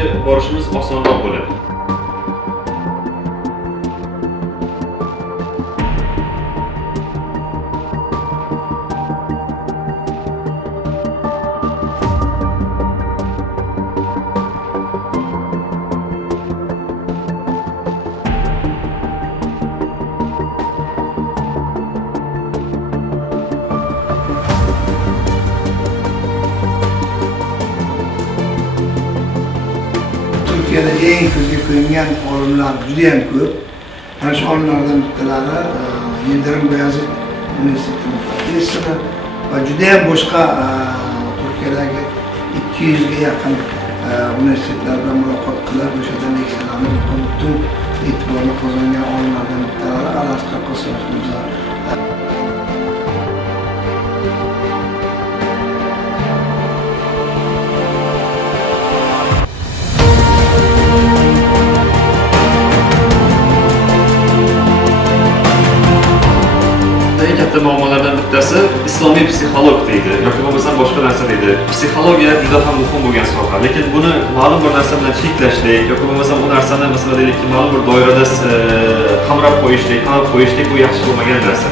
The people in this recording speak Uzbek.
yo'lga borishimiz osonroq bo'ladi. Türkiye'de en ko'zga ko'ringan olimlar juda ham ko'p. Mana shu olimlardan bittalari Yildirim Bayazit universitetining professori va juda ham boshqa Turkiyadagi 200 ga yaqin universitetlarda muloqot qilib, o'shadan leksiyalarni butun e'tiborni qozongan olimlardan bittalari Alaskar Kosovo'miz. Katta muammolardan bittasi islomiy psixolog deydi yoki bo'lmasa boshqa narsa deydi. Psixologiya juda ham muhim bo'lgan soha, lekin buni ma'lum bir narsa bilan cheklashlik yoki bo'lmasa bu narsani masalan deylikki ma'lum bir doirada qamrab qo'yishlik bu yaxshi bo'lmagan narsa.